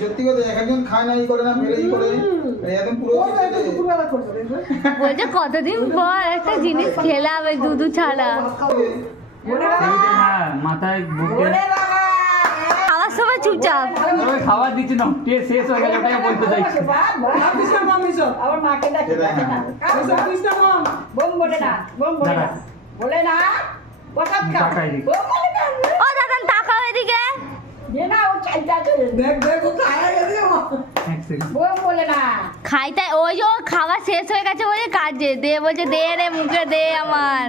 সত্যি কথা এক একজন খায় না ই করে না ফেলে ই করে। একদম পুরো বলছে কতদিন পর একটা জিনিস এই দুধু ছাড়া। হ্যাঁ মাথায় বুকে। খাওয়ার সময় চুপচাপ। খাবার দিচ্ছি না টেস্ট শেষ হয়ে গেল ওটাই বলতে চাইছি আমার মাকে ডাকি না। বোম বলে। না বোম বলে না। বলে না বসাত খা। বোম খাইতে ওই যে খাওয়া শেষ হয়ে গেছে বলে কাজে। দে বলছে, দে রে মুখে, দে আমার।